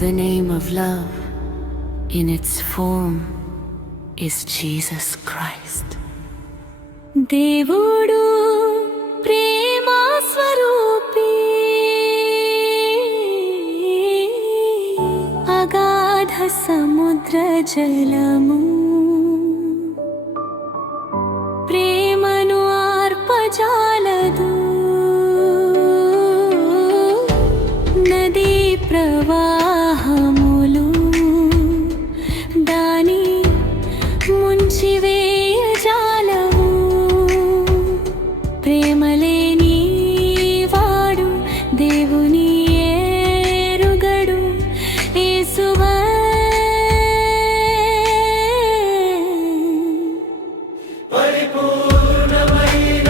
The name of love in its form is Jesus Christ. దేవుడు ప్రేమ స్వరూపి, అగాధ సముద్ర జలము ప్రేమను ఆర్పజాలదు. నదీ ప్రవాహములు దాని ముంచివేయజాలవు. ప్రేమలేని వాడు దేవుని ఎరుగడు. యేసువా పరిపూర్ణమైన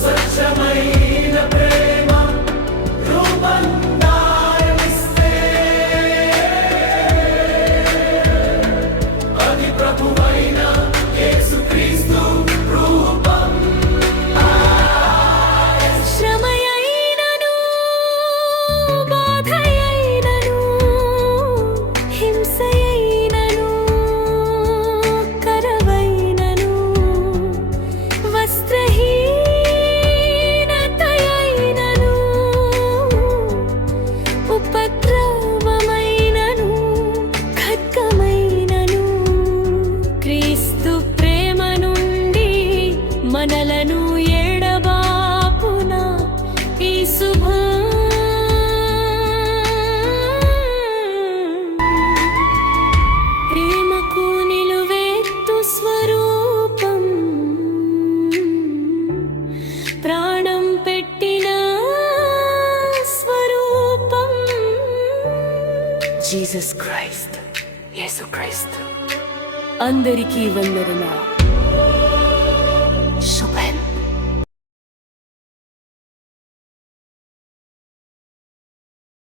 స్వచ్ఛమైన ప్రేమ రూపందారమిస్తే అది ప్రభువైన యేసుక్రీస్తు రూపం. శ్రమయైనను బాధయైనను హింసయైనను కరవైనను వస్త్రహీనతయైనను ఉపద్రవమైనను ఖడ్గమైనను క్రీస్తు ప్రేమ నుండి మనలను ఎడబాపున ఈ శుభం. ప్రేమకు నిలువెత్తు స్వరూపం, ప్రాణం పెట్టిన స్వరూపం. జీసస్ క్రైస్ట్, యేసుక్రీస్తు. అందరికీ వందనాలు.